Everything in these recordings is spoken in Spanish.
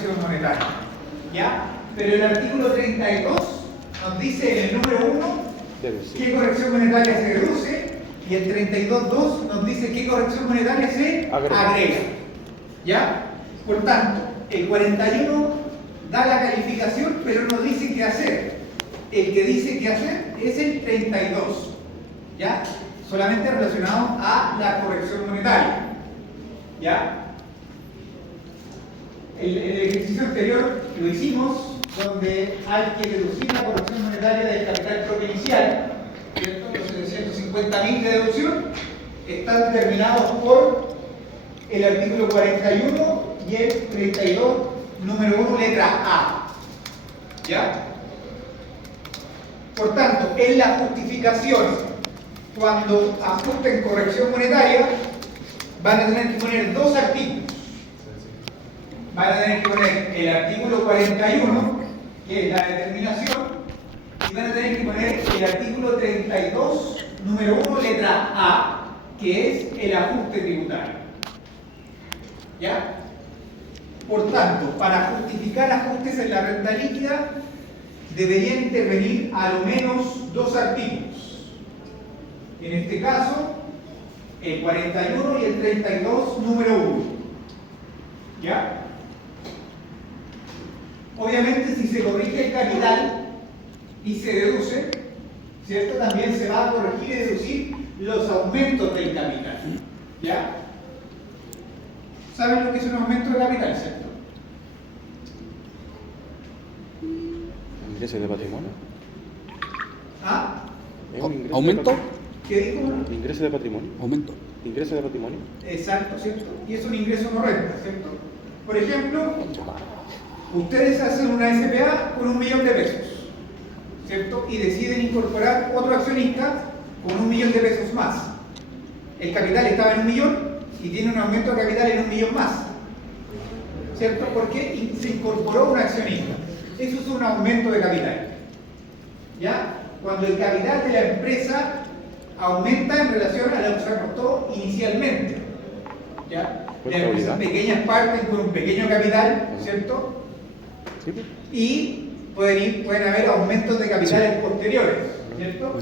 corrección monetaria. ¿Ya? Pero el artículo 32 nos dice en el número 1 qué corrección monetaria se deduce y el 32.2 nos dice qué corrección monetaria se agrega. ¿Ya? Por tanto, el 41 da la calificación pero no dice qué hacer. El que dice qué hacer es el 32. ¿Ya? Solamente relacionado a la corrección monetaria. ¿Ya? El ejercicio anterior lo hicimos donde hay que deducir la corrección monetaria del capital propio inicial, ¿cierto? Los 750.000 de deducción están determinados por el artículo 41 y el 32, número 1, letra A. ¿Ya? Por tanto, en la justificación, cuando ajusten corrección monetaria, van a tener que poner dos artículos. Van a tener que poner el artículo 41, que es la determinación, y van a tener que poner el artículo 32, número 1, letra A, que es el ajuste tributario. ¿Ya? Por tanto, para justificar ajustes en la renta líquida, deberían intervenir a lo menos dos artículos. En este caso, el 41 y el 32, número 1. ¿Ya? Obviamente, si se corrige el capital y se deduce, ¿cierto? También se va a corregir y deducir los aumentos del capital. ¿Ya? ¿Saben lo que es un aumento de capital, cierto? ¿Ingresos de patrimonio? ¿Ah? ¿Aumento? ¿Qué dijo? ¿Ingresos de patrimonio? Aumento. ¿Ingresos de patrimonio? Exacto, ¿cierto? Y es un ingreso no renta, ¿cierto? Por ejemplo, ustedes hacen una SPA con 1 millón de pesos, ¿cierto? Y deciden incorporar otro accionista con 1 millón de pesos más. El capital estaba en 1 millón y tiene un aumento de capital en 1 millón más, ¿cierto? Porque se incorporó un accionista. Eso es un aumento de capital. ¿Ya? Cuando el capital de la empresa aumenta en relación a lo que se aportó inicialmente. ¿Ya? La empresa pequeñas partes con un pequeño capital, ¿cierto? Sí. Y pueden haber aumentos de capitales posteriores, ¿cierto?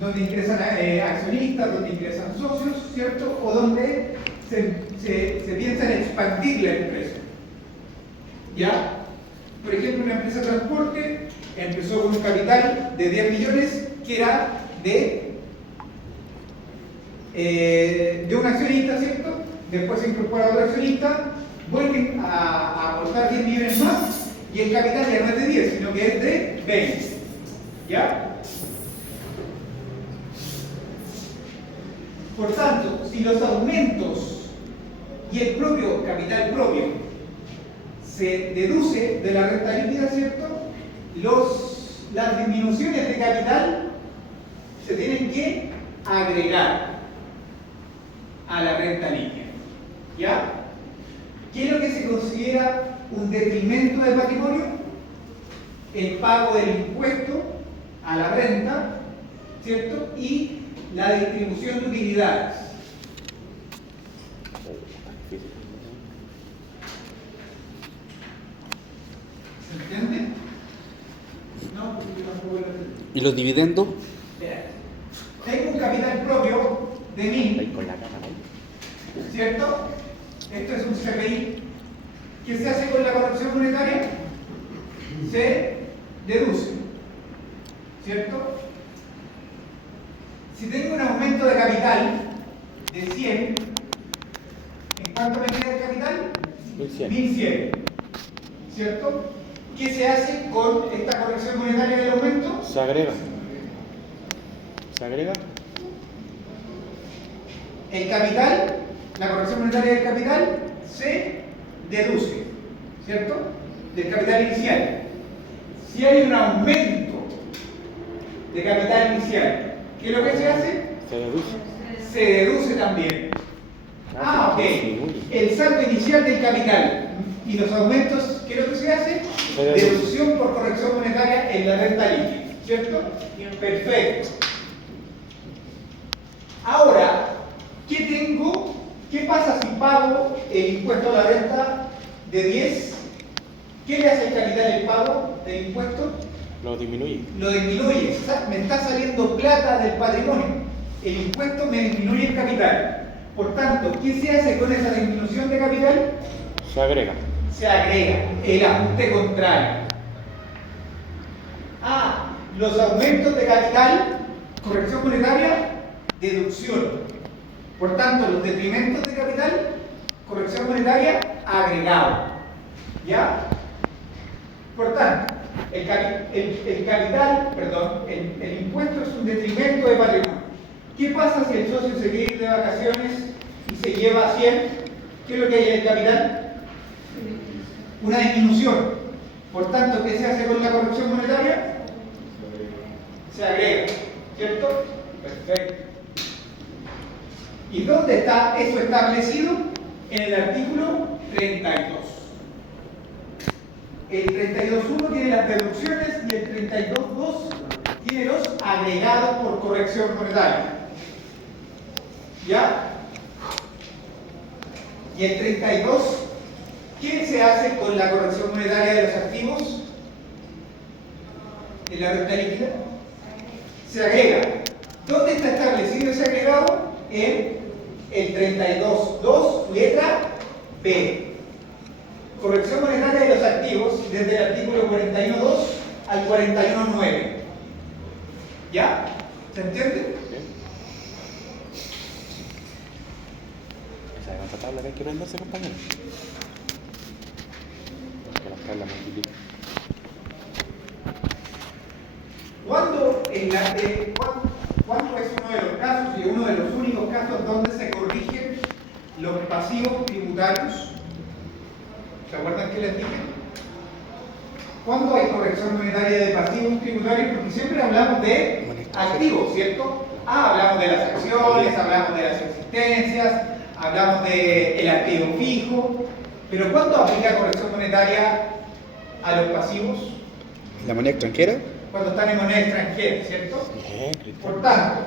Donde ingresan accionistas, donde ingresan socios, ¿cierto? O donde se piensa en expandir la empresa. ¿Ya? Por ejemplo, una empresa de transporte empezó con un capital de 10 millones que era de un accionista, ¿cierto? Después se incorpora otro accionista, vuelven a aportar 10 millones más y el capital ya no es de 10, sino que es de 20. ¿Ya? Por tanto, si los aumentos y el propio capital propio se deduce de la renta líquida, ¿cierto? Las disminuciones de capital se tienen que agregar a la renta líquida. ¿Ya? ¿Qué es lo que se considera un detrimento del patrimonio? El pago del impuesto a la renta, ¿cierto? Y la distribución de utilidades. ¿Se entiende? No, porque yo tampoco lo entiendo. ¿Y los dividendos? Tengo un capital propio de 1000, ¿cierto? Esto es un CPI. ¿Qué se hace con la corrección monetaria? Se deduce, ¿cierto? Si tengo un aumento de capital de 100, ¿en cuánto me queda el capital? 1100, ¿cierto? ¿Qué se hace con esta corrección monetaria del aumento? Se agrega. ¿Se agrega? El capital, la corrección monetaria del capital, se deduce, ¿cierto? Del capital inicial. Si hay un aumento de capital inicial, ¿qué es lo que se hace? Se deduce. Se deduce también. Ok. El saldo inicial del capital y los aumentos, ¿qué es lo que se hace? Deducción por corrección monetaria en la renta líquida, ¿cierto? Perfecto. Ahora, ¿qué tengo? ¿Qué pasa si pago el impuesto a la renta de 10 ¿Qué le hace el capital el pago del impuesto? Lo disminuye. Lo disminuye. Me está saliendo plata del patrimonio. El impuesto me disminuye el capital. Por tanto, ¿qué se hace con esa disminución de capital? Se agrega. Se agrega el ajuste contrario. Los aumentos de capital, corrección monetaria, deducción. Por tanto, los detrimentos de capital, corrección monetaria, agregado. ¿Ya? Por tanto, el impuesto es un detrimento de patrimonio. ¿Qué pasa si el socio se quiere ir de vacaciones y se lleva 100? ¿Qué es lo que hay en el capital? Una disminución. Por tanto, ¿qué se hace con la corrección monetaria? Se agrega, ¿cierto? Perfecto. ¿Y dónde está eso establecido? En el artículo 32. El 32.1 tiene las deducciones y el 32.2 tiene los agregados por corrección monetaria. ¿Ya? Y el 32, ¿qué se hace con la corrección monetaria de los activos? En la renta líquida. Se agrega. ¿Dónde está establecido ese agregado? En el 32.2, letra B. Corrección monetaria de los activos desde el artículo 41.2 al 41.9. ¿Ya? ¿Se entiende? Esa es otra tabla que hay que aprenderse, compañero. Porque las tablas multiplican. ¿Cuándo es uno de los casos y uno de los únicos casos donde se corrigen los pasivos tributarios? ¿Se acuerdan que les dije? ¿Cuándo hay corrección monetaria de pasivos tributarios? Porque siempre hablamos de activos, ¿cierto? Hablamos de las acciones, hablamos de las existencias, hablamos del activo fijo. Pero ¿cuándo aplica corrección monetaria a los pasivos? ¿La moneda extranjera? Cuando están en moneda extranjera, ¿cierto? Por tanto,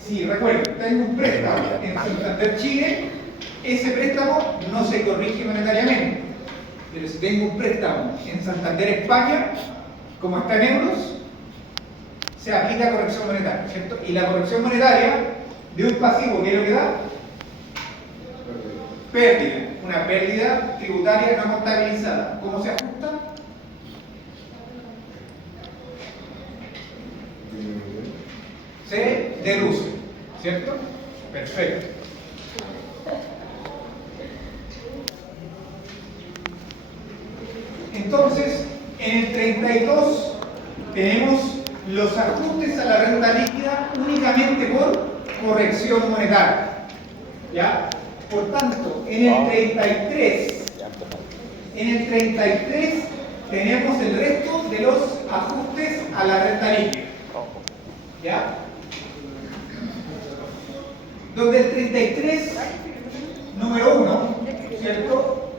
si recuerden, tengo un préstamo en Santander, Chile, ese préstamo no se corrige monetariamente. Pero si tengo un préstamo en Santander, España, como está en euros, se aplica corrección monetaria, ¿cierto? Y la corrección monetaria de un pasivo, ¿qué es lo que da? Pérdida. Una pérdida tributaria no contabilizada. ¿Cómo se ajusta? Se deduce, ¿cierto? Perfecto. Entonces, en el 32 tenemos los ajustes a la renta líquida únicamente por corrección monetaria. ¿Ya? Por tanto, en el 33 tenemos el resto de los ajustes a la renta líquida. ¿Ya? Donde el 33, número 1, ¿cierto?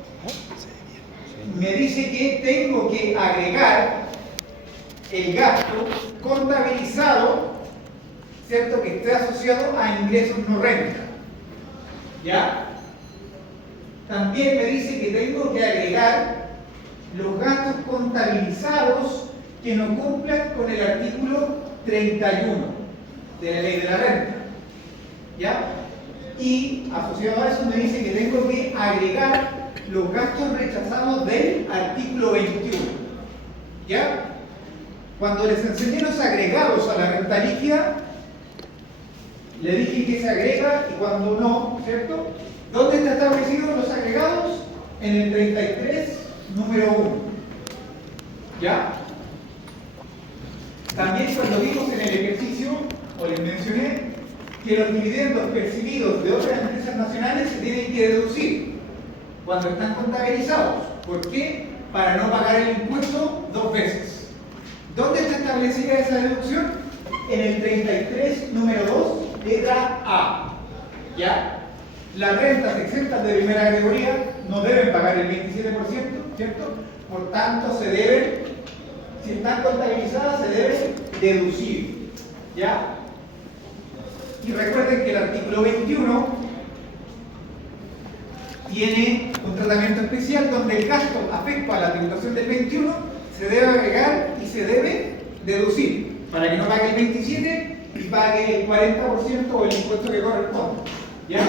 Me dice que tengo que agregar el gasto contabilizado, ¿cierto? Que esté asociado a ingresos no renta. ¿Ya? También me dice que tengo que agregar los gastos contabilizados que no cumplan con el artículo 31 de la ley de la renta. ¿Ya? Y asociado a eso me dice que tengo que agregar los gastos rechazados del artículo 21. ¿Ya? Cuando les enseñé los agregados a la renta líquida, le dije que se agrega y cuando no, ¿cierto? ¿Dónde están establecidos los agregados? En el 33, número 1. ¿Ya? También cuando vimos en el ejercicio, o les mencioné, que los dividendos percibidos de otras empresas nacionales se tienen que deducir cuando están contabilizados. ¿Por qué? Para no pagar el impuesto dos veces. ¿Dónde está establecida esa deducción? En el 33, número 2, letra A. ¿Ya? Las rentas exentas de primera categoría no deben pagar el 27%, ¿cierto? Por tanto, se deben, si están contabilizadas, se deben deducir. ¿Ya? Y recuerden que el artículo 21 tiene un tratamiento especial donde el gasto afecto a la tributación del 21 se debe agregar y se debe deducir para que no pague el 27 y pague el 40% o el impuesto que corresponde. ¿Ya?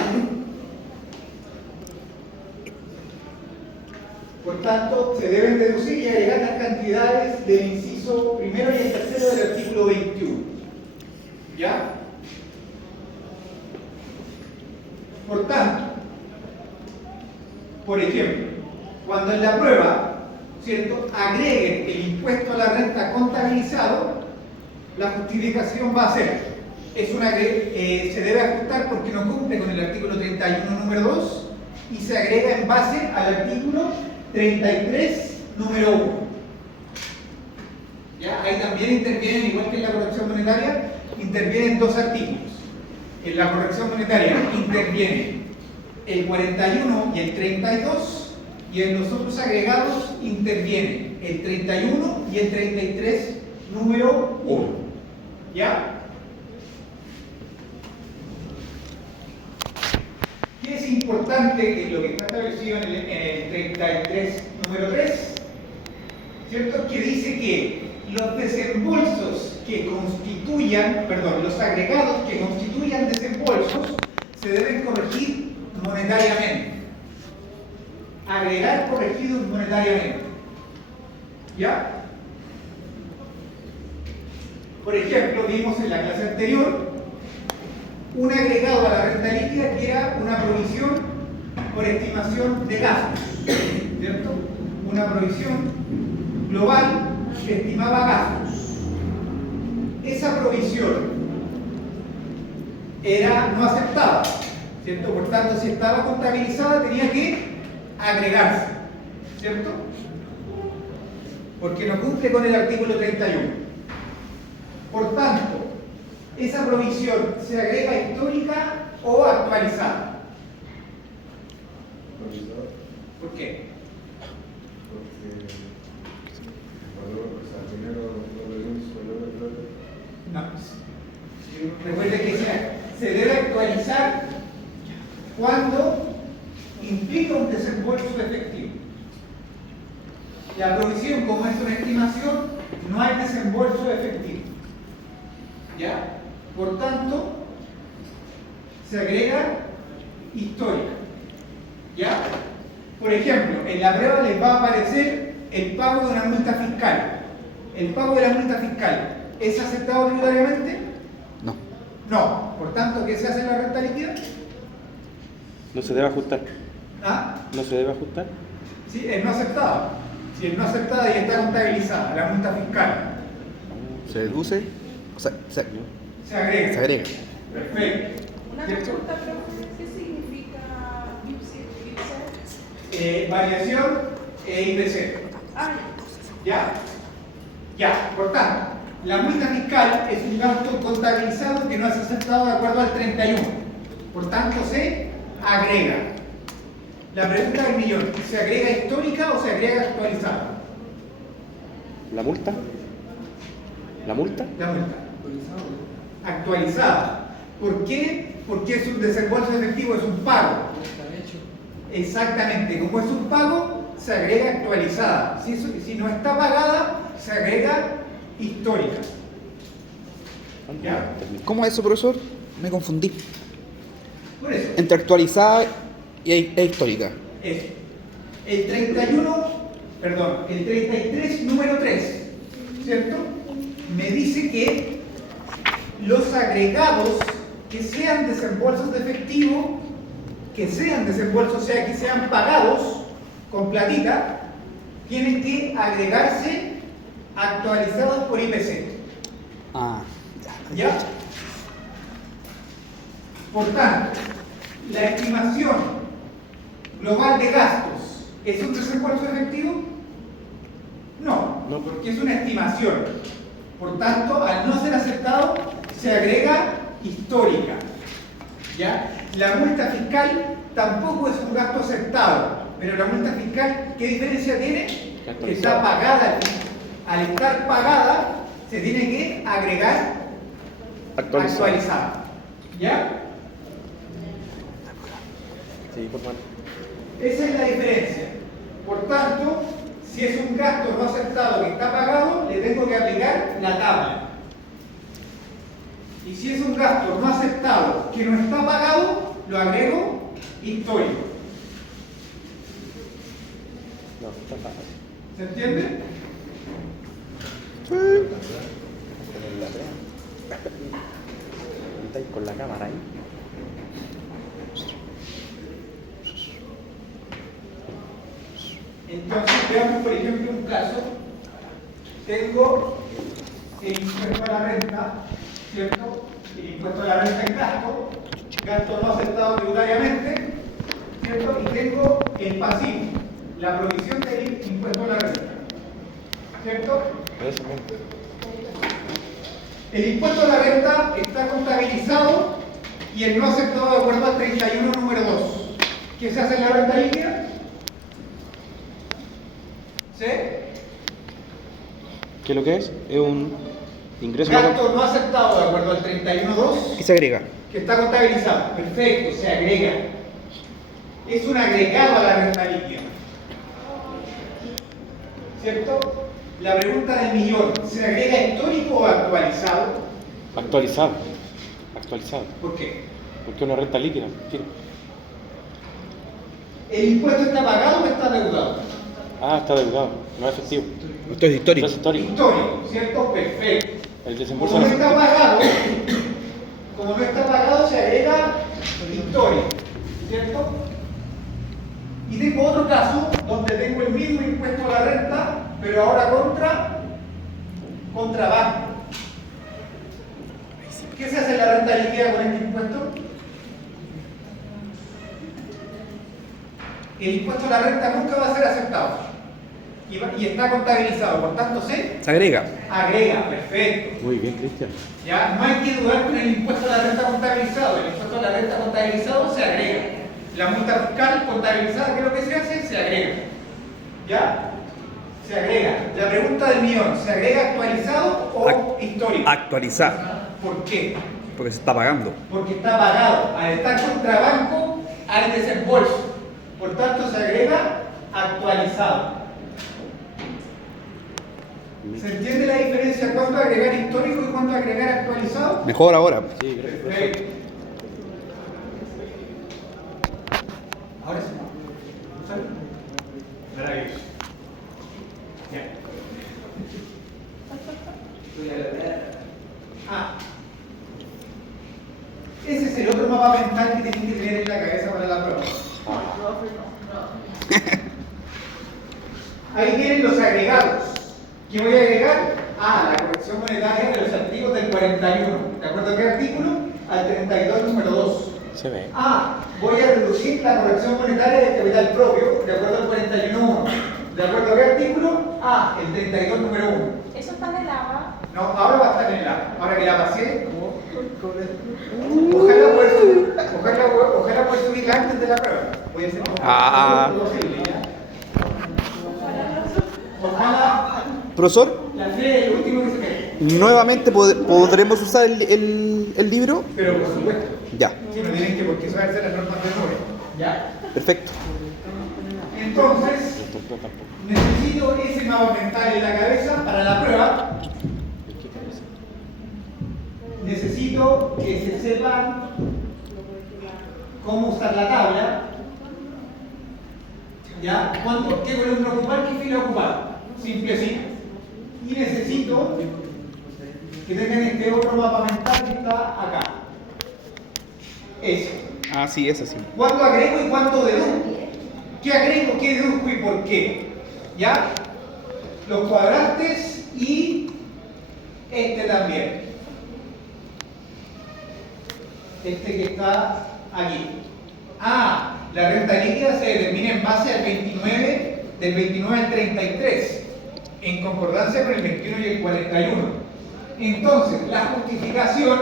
Por tanto, se deben deducir y agregar las cantidades del inciso primero y el tercero del artículo 21. ¿Ya? Por tanto, por ejemplo, cuando en la prueba, ¿cierto?, agreguen el impuesto a la renta contabilizado, la justificación va a ser, se debe ajustar porque no cumple con el artículo 31 número 2 y se agrega en base al artículo 33 número 1. ¿Ya? Ahí también intervienen, igual que en la corrección monetaria, intervienen dos artículos. En la corrección monetaria interviene el 41 y el 32, y en los otros agregados intervienen el 31 y el 33 número 1. ¿Ya? ¿Qué es importante que lo que está establecido en el 33 número 3? ¿Cierto? Que dice que los desembolsos que constituyan, perdón, los agregados que constituyan desembolsos se deben corregir monetariamente. Agregar corregidos monetariamente. ¿Ya? Por ejemplo, vimos en la clase anterior un agregado a la renta líquida que era una provisión por estimación de gastos, ¿cierto? Una provisión global que estimaba gastos. Esa provisión era no aceptada, ¿cierto? Por tanto, si estaba contabilizada tenía que agregarse, ¿cierto? Porque no cumple con el artículo 31. Por tanto, esa provisión se agrega histórica o actualizada. ¿Por qué? Porque el valor, o sea, primero lo reduce el valor de plata. No. Recuerde que se debe actualizar cuando implica un desembolso efectivo. La provisión, como es una estimación, no hay desembolso efectivo. ¿Ya? Por tanto, se agrega histórica. ¿Ya? Por ejemplo, en la prueba les va a aparecer el pago de una multa fiscal. ¿El pago de la multa fiscal es aceptado tributariamente? No. No. Por tanto, ¿qué se hace en la renta líquida? No se debe ajustar. ¿Ah? No se debe ajustar. Sí, es no aceptada. Si es no aceptada y está contabilizada, la multa fiscal. Se deduce, o sea, Se agrega. se agrega. Perfecto. Una ¿Cierto? consulta, pero ¿qué significa IPC? Variación e IPC. Ah, ¿Ya? Ya, por tanto, la multa fiscal es un gasto contabilizado que no es aceptado de acuerdo al 31. Por tanto, se agrega. La pregunta del millón, ¿se agrega histórica o se agrega actualizada? ¿La multa? ¿La multa? La multa. Actualizada. ¿Por qué? Porque es un desembolso efectivo, es un pago. Exactamente, como es un pago, se agrega actualizada. Si no está pagada, se agrega histórica. ¿Ya? ¿Cómo es eso, profesor? Me confundí. Por eso, Entre actualizada e histórica. eso. El 33 número 3, ¿cierto? Me dice que los agregados que sean desembolsos de efectivo, o sea, que sean pagados con platita, tienen que agregarse actualizados por IPC. Ah, ¿Ya? Por tanto, la estimación global de gastos ¿es un desembolso efectivo? No, No. porque es una estimación. Por tanto, al no ser aceptado, se agrega histórica. ¿Ya? La multa fiscal tampoco es un gasto aceptado, pero la multa fiscal, ¿qué diferencia tiene? Que está pagada. Al estar pagada, se tiene que agregar actualizada. ¿Ya? Sí, por favor. Esa es la diferencia. Por tanto, si es un gasto no aceptado que está pagado, le tengo que aplicar la tabla. Y si es un gasto no aceptado que no está pagado, lo agrego histórico. No, está fácil. ¿Se entiende? ¿Estáis con la cámara ahí? Entonces, veamos por ejemplo un caso. Tengo el impuesto a la renta, ¿cierto? El impuesto a la renta es gasto no aceptado tributariamente, ¿cierto? Y tengo el pasivo, la provisión del impuesto a la renta, ¿cierto? Eso mismo. El impuesto a la renta está contabilizado y el no aceptado de acuerdo al 31 número 2. ¿Qué se hace en la renta líquida? ¿Sí? ¿Qué es lo que es? Es un ingreso. Gasto no aceptado de acuerdo al 31.2 ¿Qué se agrega? que está contabilizado. Perfecto, se agrega. Es un agregado a la renta líquida. ¿Cierto? La pregunta del millón, ¿se agrega histórico o actualizado? Actualizado. Actualizado. ¿Por qué? Porque es una renta líquida. Tira. ¿El impuesto está pagado o está deudado? Ah, está deudado. No es efectivo. Esto es histórico. Es histórico. Histórico, ¿cierto? Perfecto. El desembolso Como no no es está efectivo. pagado, se agrega histórico, ¿cierto? Y tengo otro caso donde tengo el mismo impuesto a la renta, pero ahora contra banco. ¿Qué se hace en la renta líquida con este impuesto? El impuesto a la renta nunca va a ser aceptado y está contabilizado, por tanto se Se agrega. perfecto. Muy bien, Cristian. Ya, no hay que dudar con el impuesto a la renta contabilizado. El impuesto a la renta contabilizado se agrega. La multa fiscal contabilizada, ¿qué es lo que se hace? Se agrega. ¿Ya? Se agrega. La pregunta del millón, ¿se agrega actualizado o histórico? Actualizar. ¿Por qué? Porque se está pagando. Porque está pagado. Al estar contra banco, hay desembolso. Por tanto, se agrega actualizado. ¿Se entiende la diferencia? ¿Cuánto agregar histórico y cuánto agregar actualizado? Mejor ahora. Sí, gracias. Perfecto. Ahora sí. ¿Sale? Maravilloso. Ya. Ah. Ese es el otro mapa mental que tienen que tener en la cabeza para la prueba. Ahí tienen los agregados. ¿Qué voy a agregar? La corrección monetaria de los activos del 41. ¿De acuerdo a qué artículo? Al 32 número 2. Se ve. Voy a reducir la corrección monetaria del capital propio, de acuerdo al 41.1. ¿De acuerdo a qué artículo? El 32 número 1. Eso está en el ABA. No, ahora va a estar en el A. Ahora que la pasé, ojalá pueda subirla antes de la prueba. Voy a hacer lo posible, ¿ya? Ojalá Profesor, la fe es lo último que se quede. nuevamente podremos usar el libro. Pero por supuesto, Ya, si no tienen que por qué saberse las normas de memoria. ¿Ya? perfecto. Entonces, El tonto tampoco. necesito ese mapa mental en la cabeza para la prueba. ¿De qué cabeza? Necesito que se sepan cómo usar la tabla. ¿Ya? ¿Qué columna ocupar? ¿Qué fila ocupar? Simple así. Y necesito que tengan este otro mapa mental que está acá. Ese. Sí, es así. ¿Cuánto agrego y cuánto deduzco? ¿Qué agrego, qué deduzco y por qué? ¿Ya? Los cuadrantes y este también. Este que está aquí. La renta líquida se determina en base al 29, del 29 al 33, en concordancia con el 21 y el 41. Entonces, la justificación,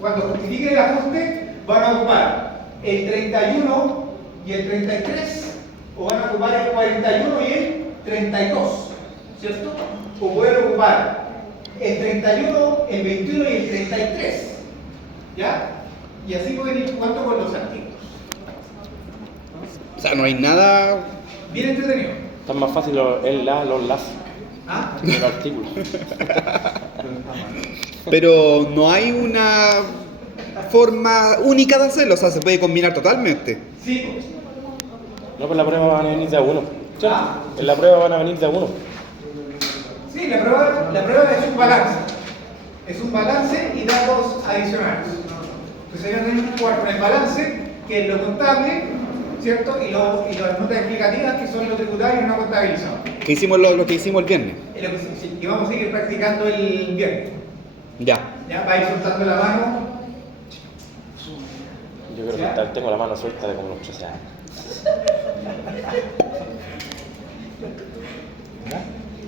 cuando justifiquen el ajuste, van a ocupar el 31 y el 33, o van a ocupar el 41 y el 32, ¿cierto? O pueden ocupar el 31, el 21 y el 33, ¿ya? Y así pueden ir jugando con los artículos. O sea, no hay nada. Bien entretenido. Están más fácil los las ¿Ah? que los artículos. Pero no hay una forma única de hacerlo, o sea, se puede combinar totalmente. Sí. No, pues la prueba van a venir de a uno. Ah. En la prueba van a venir de a uno. Sí, la prueba es un balance. Es un balance y datos adicionales. Entonces ellos tienen que jugar con el balance, que es lo contable, ¿cierto? Y las notas explicativas, que son lo tributario y no contabilizado. Que hicimos lo que hicimos el viernes. Es lo que, sí, y vamos a seguir practicando el viernes. Ya. Ya va a ir soltando la mano. Yo creo ¿Ya? que tengo la mano suelta de como los 13 años.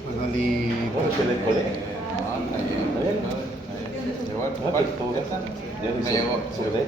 Manolito. ¿Cómo que del colegio? ¿Está bien? Igual, No, que todo bien. Ya que Me llegó. su- su-